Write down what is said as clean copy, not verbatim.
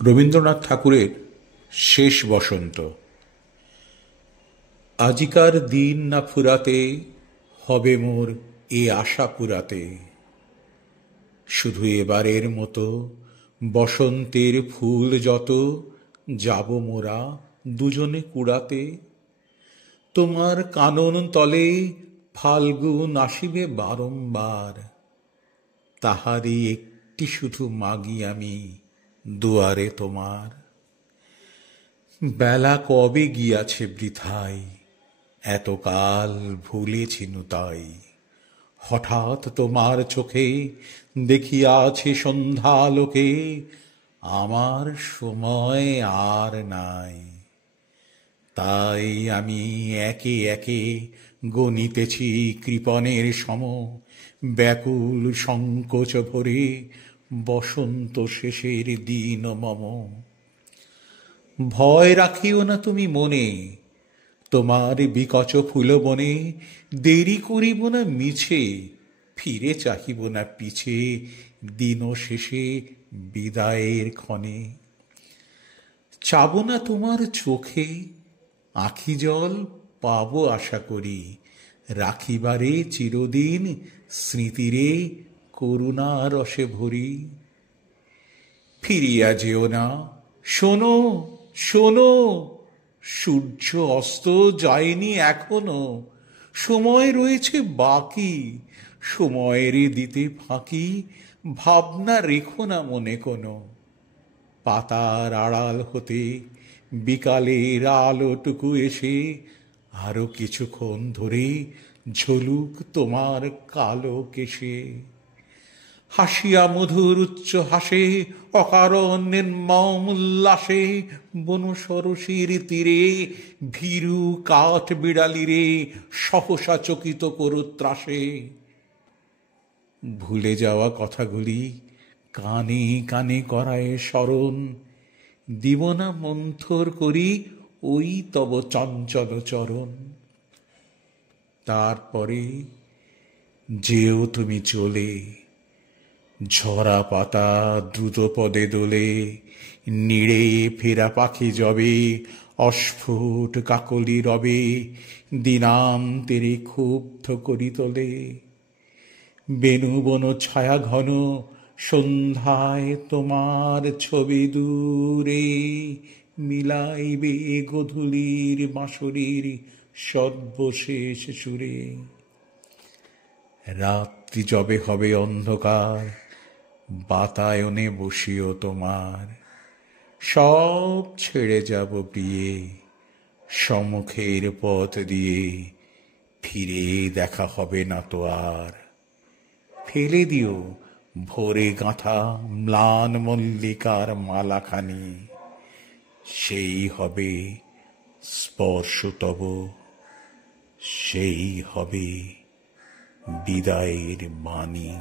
রবীন্দ্রনাথ ঠাকুরের শেষ বসন্ত। আজিকার দিন না ফুরাতে, হবে মোর এ আশা পুরাতে। শুধু এবারের মতো বসন্তের ফুল যত, যাব মোরা দুজনে কুড়াতে। তোমার কানন তলে ফাল্গুন আসিবে বারংবার, তাহারই একটি শুধু মাগি আমি দুয়ারে তোমার। বেলা কবে গিয়াছে বৃথায়, এতকাল ভুলেছিনু তাই। হঠাৎ তোমার চোখে দেখিয়াছি সন্ধ্যালোকে, আমার সময় আর নাই। তাই আমি একে একে গণিতেছি কৃপণের সম, ব্যাকুল সংকোচ ভরে বসন্ত শেষের দিন মম। ভয় রাখিও না তুমি মনে, তোমার বিকচ ফুলবনে দেরি করিব না মিছে, ফিরে চাহিব না পিছে দিন শেষে বিদায়ের ক্ষণে। চাব না তোমার চোখে আখি জল পাব আশা করি, রাখিবারে চিরদিন স্মৃতিরে করুণা রসে ভরি। ফিরিয়া যেও না, শোনো শোনো, সূর্য অস্ত যায়নি এখনো, সময় রয়েছে বাকি, সময়ের দিতে ফাঁকি। ভাবনা রেখো না মনে কোনো, পাতার আড়াল হতে বিকালের আলোটুকু এসে আরো কিছুক্ষণ ধরে ঝলুক তোমার কালো কেশে। হাসিয়া মধুর উচ্চ হাসে অকারণ নির্মম উল্লাসে, বন সরসীর তীরে ভীরু কাঠ বিড়ালিরে সহসা চকিত করু ত্রাসে। ভুলে যাওয়া কথাগুলি কানে কানে করায় স্মরণ, দিব না মন্থর করি ওই তব চঞ্চল চরণ। তারপরে যেও তুমি চলে, ঝরা পাতা দ্রুত পদে দোলে, নিড়ে ফেরা পাখি যবে অস্ফুট কাকলি রবে, দিনান্তেরে ক্ষুব্ধ করি তোলে। বেণুবন ছায়া ঘন সন্ধ্যায় তোমার ছবি দূরে, মিলাইবে গোধূলির বাঁশরীর সর্বশেষ সুরে। রাত্রি যবে হবে অন্ধকার, বাতায়নে বসিও তোমার, সব ছেড়ে যাব প্রিয়ে সম্মুখের পথ দিয়ে, ফিরে দেখা হবে না তো আর। ফেলে দিও ভোরে গাঁথা ম্লান মল্লিকার মালাখানি, সেই হবে স্পর্শ তব, সেই হবে বিদায়ের বাণী।